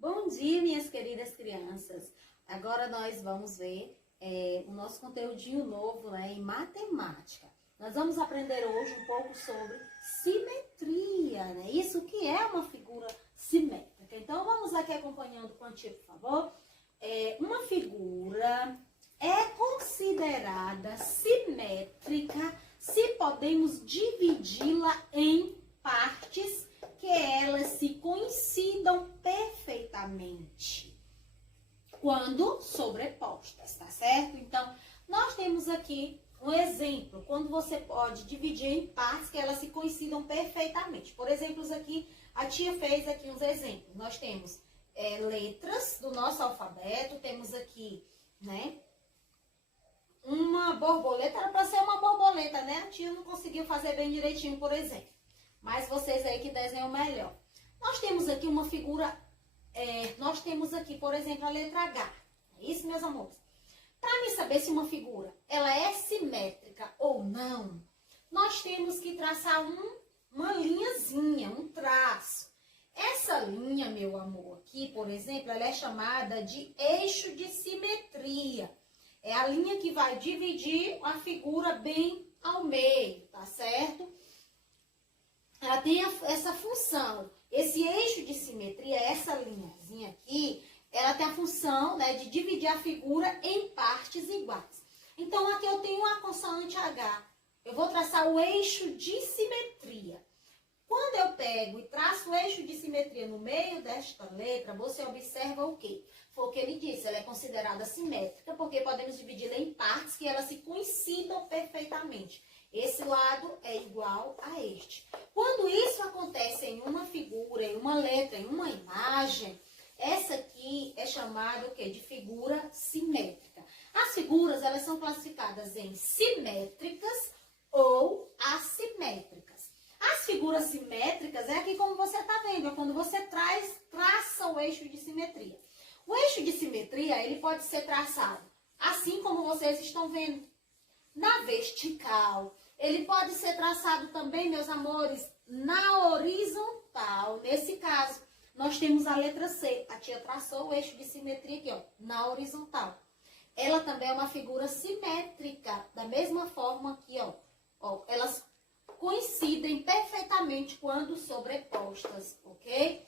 Bom dia, minhas queridas crianças. Agora nós vamos ver o nosso conteúdinho novo, né, em matemática. Nós vamos aprender hoje um pouco sobre simetria, né? Isso que é uma figura simétrica. Então, vamos aqui acompanhando com a tia, por favor. Uma figura é considerada simétrica se podemos dividi-la em partes que elas se coincidam perfeitamente quando sobrepostas, tá certo? Então, nós temos aqui um exemplo, quando você pode dividir em partes que elas se coincidam perfeitamente. Por exemplo, aqui, a tia fez aqui uns exemplos. Nós temos letras do nosso alfabeto, temos aqui, né, uma borboleta. Era para ser uma borboleta, né? A tia não conseguiu fazer bem direitinho, por exemplo. Mas vocês aí que desenham melhor. Nós temos aqui uma figura, nós temos aqui, por exemplo, a letra H. É isso, meus amores? Para mim saber se uma figura ela é simétrica ou não, nós temos que traçar uma linhazinha, um traço. Essa linha, meu amor, aqui, por exemplo, ela é chamada de eixo de simetria. É a linha que vai dividir a figura bem ao meio, tá certo? Ela tem essa função. Esse eixo de simetria, essa linhazinha aqui, ela tem a função, né, de dividir a figura em partes iguais. Então, aqui eu tenho a consoante H. Eu vou traçar o eixo de simetria. Quando eu pego e traço o eixo de simetria no meio desta letra, você observa o quê? Foi o que ele disse, ela é considerada simétrica porque podemos dividi-la em partes que elas se coincidam perfeitamente. Esse lado é igual a este. Quando isso acontece em uma figura, em uma letra, em uma imagem, essa aqui é chamada o quê? De figura simétrica. As figuras, elas são classificadas em simétricas ou assimétricas. As figuras simétricas é aqui como você está vendo, é quando você traça o eixo de simetria. O eixo de simetria, ele pode ser traçado assim como vocês estão vendo, na vertical. Ele pode ser traçado também, meus amores, na horizontal. Nesse caso, nós temos a letra C. A tia traçou o eixo de simetria aqui, ó, na horizontal. Ela também é uma figura simétrica, da mesma forma aqui, ó, elas coincidem perfeitamente quando sobrepostas, ok?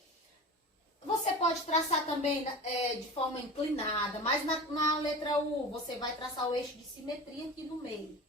Você pode traçar também de forma inclinada, mas na letra U você vai traçar o eixo de simetria aqui no meio.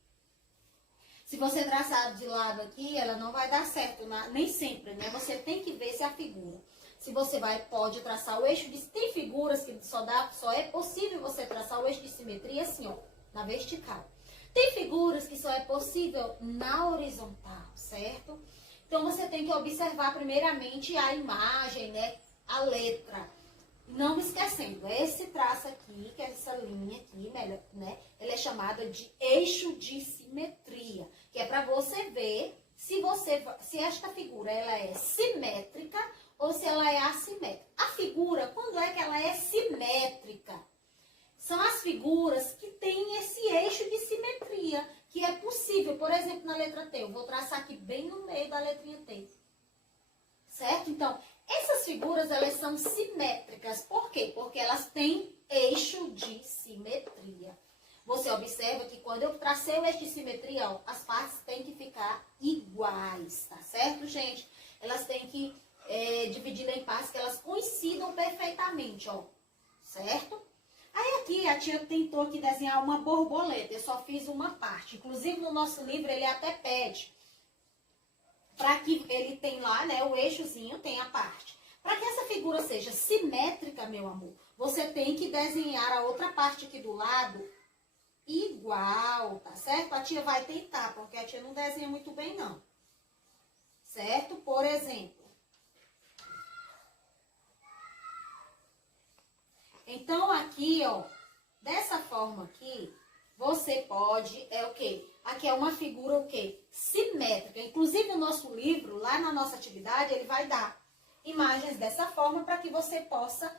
Se você traçar de lado aqui, ela não vai dar certo, nem sempre, né? Você tem que ver se a figura. Se você pode traçar o eixo de... Tem figuras que só é possível você traçar o eixo de simetria assim, ó, na vertical. Tem figuras que só é possível na horizontal, certo? Então, você tem que observar primeiramente a imagem, né? A letra. Não esquecendo, esse traço aqui, que é essa linha aqui, né? Ela é chamada de eixo de simetria, que é para você ver se esta figura ela é simétrica ou se ela é assimétrica. A figura, quando é que ela é simétrica? São as figuras que têm esse eixo de simetria, que é possível. Por exemplo, na letra T, eu vou traçar aqui bem no meio da letrinha T. Certo? Então, essas figuras, elas são simétricas. Por quê? Porque elas têm eixo de simetria. Você observa que quando eu tracei o eixo de simetria, ó, as partes têm que ficar iguais, tá certo, gente? Elas têm que dividir em partes que elas coincidam perfeitamente, ó, certo? Aí aqui a tia tentou aqui desenhar uma borboleta, eu só fiz uma parte. Inclusive no nosso livro ele até pede para que ele tem lá, né, o eixozinho, tem a parte. Para que essa figura seja simétrica, meu amor, você tem que desenhar a outra parte aqui do lado igual, tá certo? A tia vai tentar, porque a tia não desenha muito bem, não. Certo? Por exemplo. Então, aqui, ó, dessa forma aqui, você pode, o quê? Aqui é uma figura, o quê? Simétrica. Inclusive, o nosso livro, lá na nossa atividade, ele vai dar imagens dessa forma para que você possa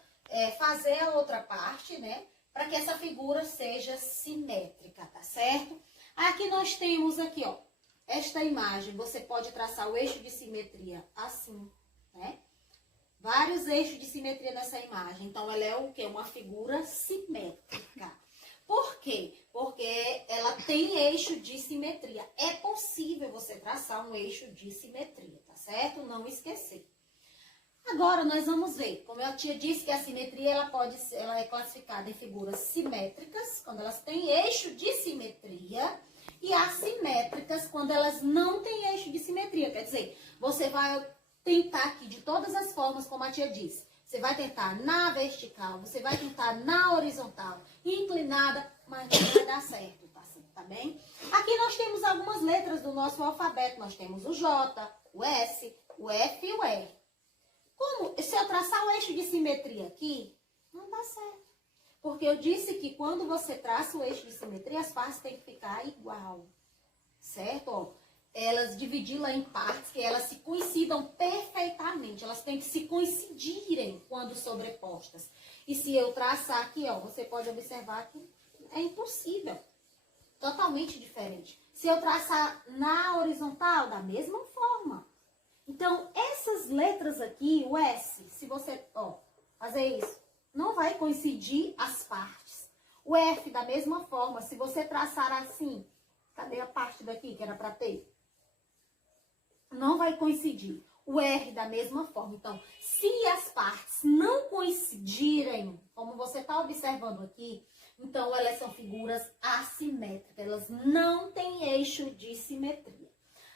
fazer a outra parte, né? Para que essa figura seja simétrica, tá certo? Aqui nós temos aqui, ó, esta imagem. Você pode traçar o eixo de simetria assim, né? vários eixos de simetria nessa imagem. Então, ela é o quê? Uma figura simétrica. Por quê? Porque ela tem eixo de simetria. É possível você traçar um eixo de simetria, tá certo? Não esquecer. Agora, nós vamos ver. Como a tia disse que a simetria ela é classificada em figuras simétricas, quando elas têm eixo de simetria, e assimétricas, quando elas não têm eixo de simetria. Quer dizer, você vai tentar aqui de todas as formas, como a tia disse. Você vai tentar na vertical, você vai tentar na horizontal, inclinada, mas não vai dar certo, tá bem? Aqui nós temos algumas letras do nosso alfabeto. Nós temos o J, o S, o F e o R. Se eu traçar o eixo de simetria aqui, não dá certo. Porque eu disse que quando você traça o eixo de simetria, as partes têm que ficar igual. Certo? Ó, elas dividi-la em partes que elas se coincidam perfeitamente. Elas têm que se coincidirem quando sobrepostas. E se eu traçar aqui, ó, você pode observar que é impossível. Totalmente diferente. Se eu traçar na horizontal, da mesma forma. Então, essas letras aqui, o S, se você, ó, fazer isso, não vai coincidir as partes. O F, da mesma forma, se você traçar assim, cadê a parte daqui que era para ter? Não vai coincidir. O R, da mesma forma. Então, se as partes não coincidirem, como você está observando aqui, então elas são figuras assimétricas. Elas não têm eixo de simetria.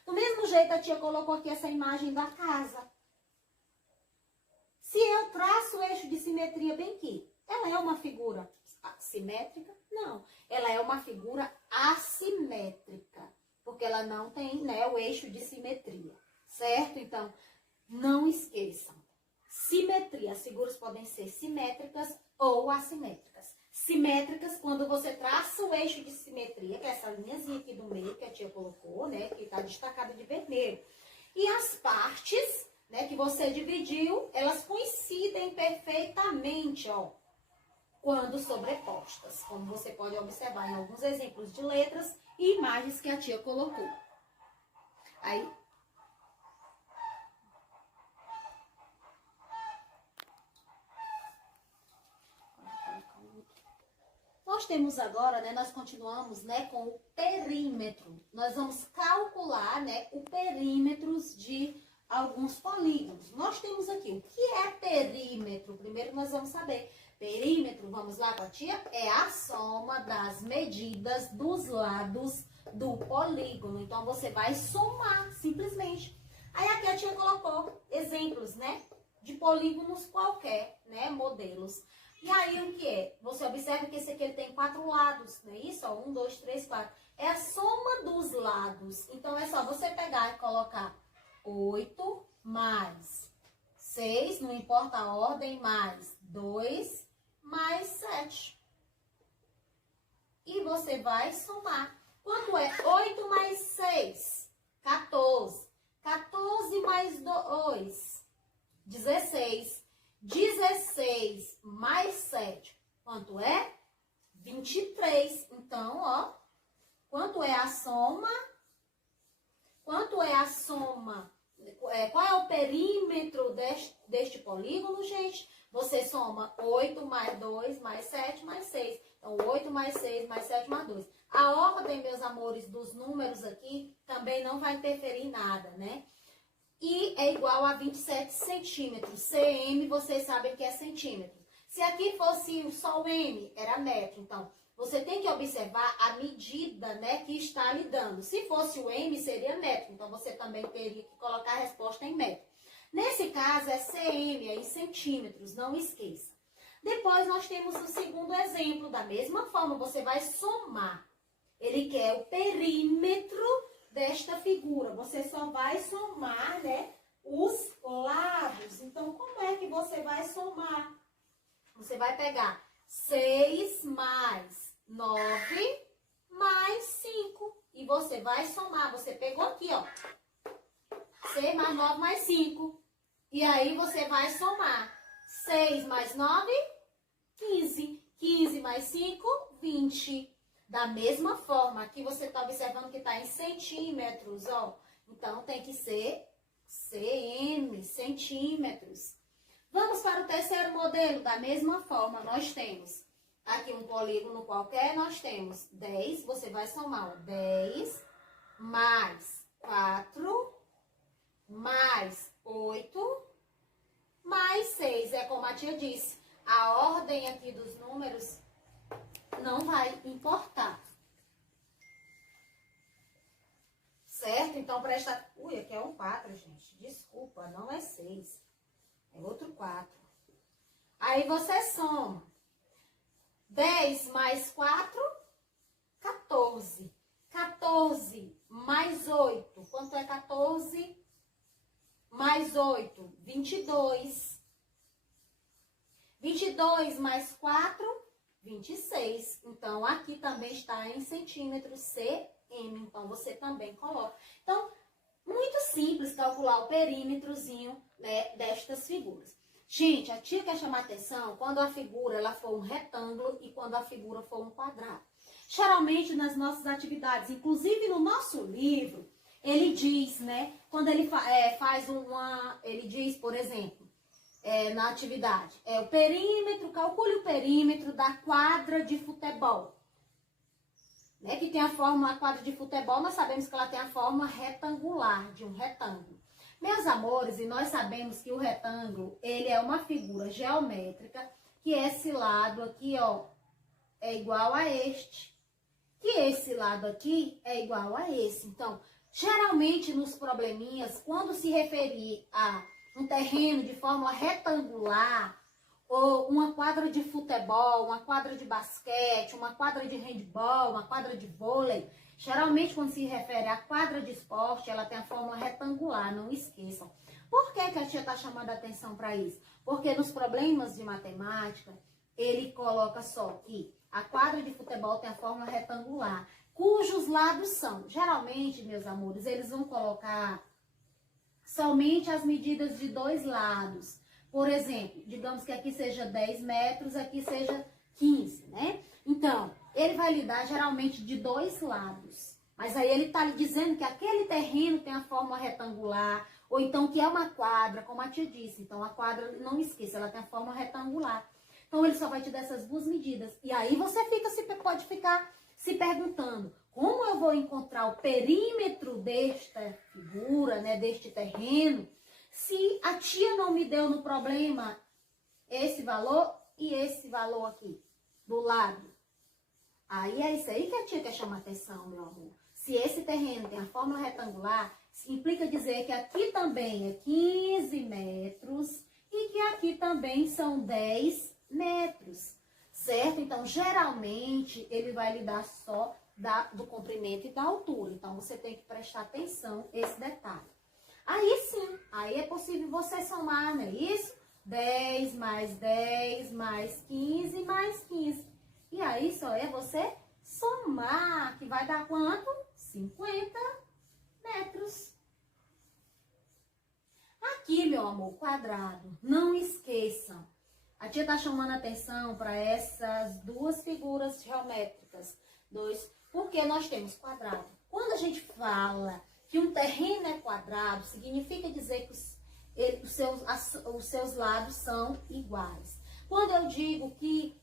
Do mesmo jeito, a tia colocou aqui essa imagem da casa. Se eu traço o eixo de simetria bem aqui, ela é uma figura simétrica? Não. Ela é uma figura assimétrica, porque ela não tem, né, o eixo de simetria, certo? Então, não esqueçam. Simetria. As figuras podem ser simétricas ou assimétricas. Simétricas, quando você traça o eixo de simetria, que é essa linhazinha aqui do meio que a tia colocou, né, que está destacada de vermelho. E as partes, né, que você dividiu, elas coincidem perfeitamente, ó, quando sobrepostas, como você pode observar em alguns exemplos de letras e imagens que a tia colocou. Aí, nós temos agora, né, nós continuamos, né, com o perímetro. Nós vamos calcular, né, o perímetro de alguns polígonos. Nós temos aqui, o que é perímetro? Primeiro nós vamos saber. Perímetro, vamos lá com a tia, é a soma das medidas dos lados do polígono. Então, você vai somar, simplesmente. Aí aqui a tia colocou exemplos, né, de polígonos qualquer, né, modelos. E aí, o que é? Você observa que esse aqui ele tem 4 lados, não é isso? 1, 2, 3, 4. É a soma dos lados. Então, é só você pegar e colocar 8 mais 6, não importa a ordem, mais 2, mais 7. E você vai somar. Quanto é 8 mais 6? 14. 14 mais 2, 16. 16 mais 7, quanto é? 23. Então, ó, quanto é a soma? Quanto é a soma? Qual é o perímetro deste polígono, gente? Você soma 8 mais 2 mais 7 mais 6. Então, 8 mais 6 mais 7 mais 2. A ordem, meus amores, dos números aqui também não vai interferir em nada, né? E é igual a 27 centímetros. CM, vocês sabem que é centímetro. Se aqui fosse só o M, era metro. Então, você tem que observar a medida, né, que está lhe dando. Se fosse o M, seria metro. Então, você também teria que colocar a resposta em metro. Nesse caso, é CM, é em centímetros, não esqueça. Depois, nós temos o segundo exemplo. Da mesma forma, você vai somar. Ele quer o perímetro desta figura. Você só vai somar, né, os lados. Então, como é que você vai somar? Você vai pegar 6 mais 9 mais 5. E você vai somar. Você pegou aqui, ó. 6 mais 9 mais 5. E aí, você vai somar. 6 mais 9, 15. 15 mais 5, 20. Da mesma forma, aqui você está observando que está em centímetros, ó. Então, tem que ser CM, centímetros. Vamos para o terceiro modelo. Da mesma forma, nós temos aqui um polígono qualquer, nós temos 10, você vai somar ó, 10 mais 4 mais 8 mais 6. É como a tia disse, a ordem aqui dos números não vai importar. Certo? Então, presta... Ui, aqui é um 4, gente. Desculpa, não é 6. É outro 4. Aí você soma. 10 mais 4, 14. 14 mais 8. Quanto é 14 mais 8? 22. 22 mais 4, 26. Então, aqui também está em centímetros cm. Então, você também coloca. Então, muito simples calcular o perímetrozinho, né, destas figuras. Gente, a tia quer chamar atenção quando a figura ela for um retângulo e quando a figura for um quadrado. Geralmente, nas nossas atividades, inclusive no nosso livro, ele diz, né, quando ele faz ele diz, por exemplo, na atividade, o perímetro, calcule o perímetro da quadra de futebol. Né, que tem a forma, a quadra de futebol, nós sabemos que ela tem a forma retangular, de um retângulo. Meus amores, e nós sabemos que o retângulo, ele é uma figura geométrica, que esse lado aqui, ó, é igual a este. Que esse lado aqui é igual a esse. Então, geralmente nos probleminhas, quando se referir a um terreno de forma retangular, ou uma quadra de futebol, uma quadra de basquete, uma quadra de handball, uma quadra de vôlei, geralmente quando se refere à quadra de esporte, ela tem a forma retangular, não esqueçam. Por que a tia está chamando a atenção para isso? Porque nos problemas de matemática, ele coloca só que a quadra de futebol tem a forma retangular, cujos lados são, geralmente, meus amores, eles vão colocar somente as medidas de dois lados. Por exemplo, digamos que aqui seja 10 metros, aqui seja 15, né? Então, ele vai lhe dar geralmente de dois lados. Mas aí ele está lhe dizendo que aquele terreno tem a forma retangular, ou então que é uma quadra, como a tia disse. Então, a quadra, não esqueça, ela tem a forma retangular. Então, ele só vai te dar essas duas medidas. E aí você pode ficar se perguntando, como eu vou encontrar o perímetro desta figura, né, deste terreno, se a tia não me deu no problema esse valor e esse valor aqui, do lado. Aí é isso aí que a tia quer chamar atenção, meu amor. Se esse terreno tem a forma retangular, implica dizer que aqui também é 15 metros e que aqui também são 10 metros, certo? Então, geralmente, ele vai lhe dar só do comprimento e da altura. Então, você tem que prestar atenção a esse detalhe. Aí sim, aí é possível você somar, não é isso? 10 mais 15 mais 15. E aí só é você somar, que vai dar quanto? 50 metros. Aqui, meu amor, quadrado. Não esqueçam. A tia tá chamando atenção para essas duas figuras geométricas. Porque nós temos quadrado. Quando a gente fala que um terreno é quadrado, significa dizer que os seus lados são iguais. Quando eu digo que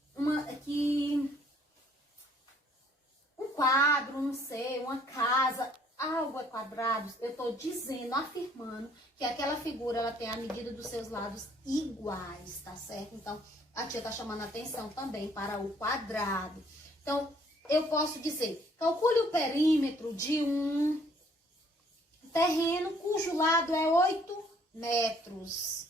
um quadro, não sei, uma casa, algo é quadrado, eu estou dizendo, afirmando que aquela figura ela tem a medida dos seus lados iguais, tá certo? Então, a tia está chamando a atenção também para o quadrado. Então, eu posso dizer, calcule o perímetro de um terreno cujo lado é 8 metros.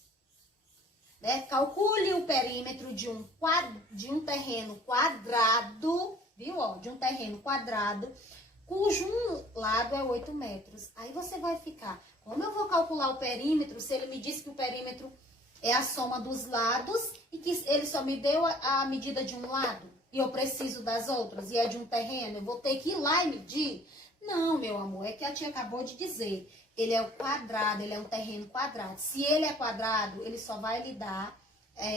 Né? Calcule o perímetro de um terreno quadrado, viu? Ó, de um terreno quadrado, cujo lado é 8 metros. Aí você vai ficar, como eu vou calcular o perímetro, se ele me disse que o perímetro é a soma dos lados e que ele só me deu a medida de um lado e eu preciso das outras e é de um terreno, eu vou ter que ir lá e medir? Não, meu amor, é que a tia acabou de dizer. Ele é o quadrado, ele é um terreno quadrado. Se ele é quadrado, ele só vai lhe dar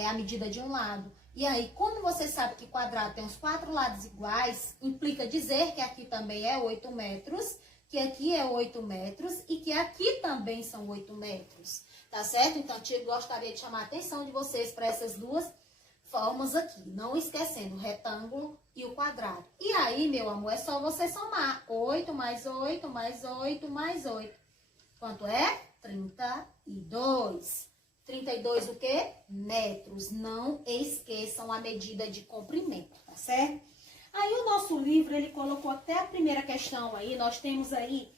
a medida de um lado. E aí, como você sabe que quadrado tem os 4 lados iguais, implica dizer que aqui também é 8 metros, que aqui é 8 metros e que aqui também são 8 metros, tá certo? Então, eu gostaria de chamar a atenção de vocês para essas duas formas aqui, não esquecendo o retângulo e o quadrado. E aí, meu amor, é só você somar 8 mais 8 mais 8 mais 8. Quanto é? 32. 32 o quê? Metros. Não esqueçam a medida de comprimento, tá certo? Aí o nosso livro, ele colocou até a primeira questão aí, nós temos aí,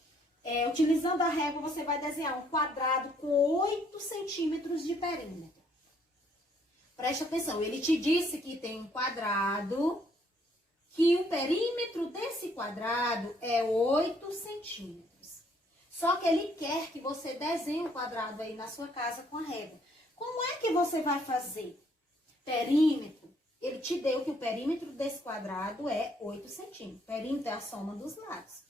utilizando a régua, você vai desenhar um quadrado com 8 centímetros de perímetro. Preste atenção, ele te disse que tem um quadrado, que o perímetro desse quadrado é 8 centímetros. Só que ele quer que você desenhe um quadrado aí na sua casa com a régua. Como é que você vai fazer? Perímetro, ele te deu que o perímetro desse quadrado é 8 centímetros. Perímetro é a soma dos lados,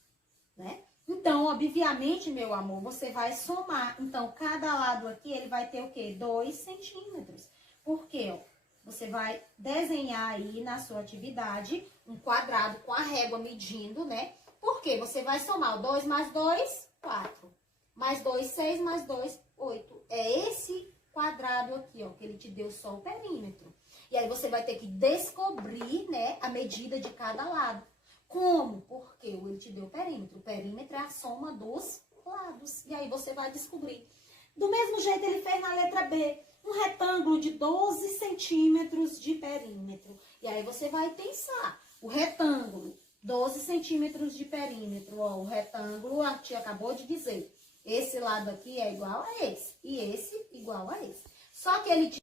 né? Então, obviamente, meu amor, você vai somar. Então, cada lado aqui, ele vai ter o quê? 2 centímetros. Por quê? Ó, você vai desenhar aí na sua atividade um quadrado com a régua medindo, né? Por quê? Você vai somar 2 mais 2, 4. Mais 2, 6, mais 2, 8. É esse quadrado aqui, ó, que ele te deu só o perímetro. E aí você vai ter que descobrir, né, a medida de cada lado. Como? Porque ele te deu o perímetro. O perímetro é a soma dos lados. E aí você vai descobrir. Do mesmo jeito ele fez na letra B. Um retângulo de 12 centímetros de perímetro. E aí você vai pensar, o retângulo, 12 centímetros de perímetro. Ó, o retângulo, a tia acabou de dizer, esse lado aqui é igual a esse. E esse igual a esse. Só que ele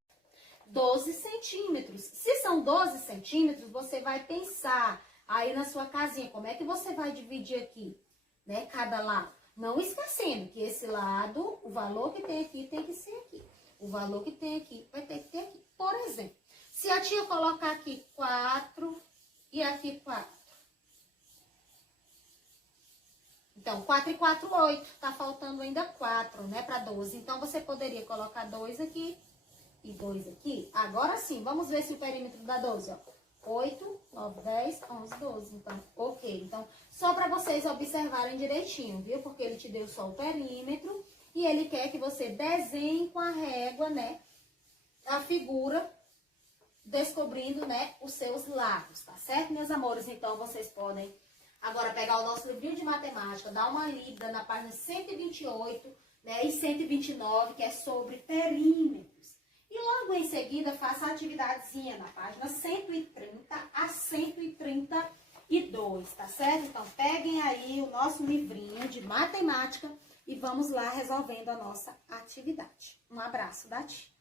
12 centímetros. Se são 12 centímetros, você vai pensar aí na sua casinha, como é que você vai dividir aqui, né, cada lado. Não esquecendo que esse lado, o valor que tem aqui, tem que ser aqui. O valor que tem aqui, vai ter que ter aqui. Por exemplo, se a tia colocar aqui 4 e aqui 4. Então, 4 e 4, 8. Tá faltando ainda 4, né, para 12. Então, você poderia colocar 2 aqui e 2 aqui. Agora sim, vamos ver se o perímetro dá 12, ó. 8, 9, 10, 11, 12. Então, ok. Então, só para vocês observarem direitinho, viu? Porque ele te deu só o perímetro e ele quer que você desenhe com a régua, né, a figura, descobrindo, né, os seus lados, tá certo, meus amores? Então, vocês podem agora pegar o nosso livrinho de matemática, dar uma lida na página 128, né, e 129, que é sobre perímetros. E logo em seguida, faça a atividadezinha na página 130 a 132, tá certo? Então, peguem aí o nosso livrinho de matemática e vamos lá resolvendo a nossa atividade. Um abraço da tia.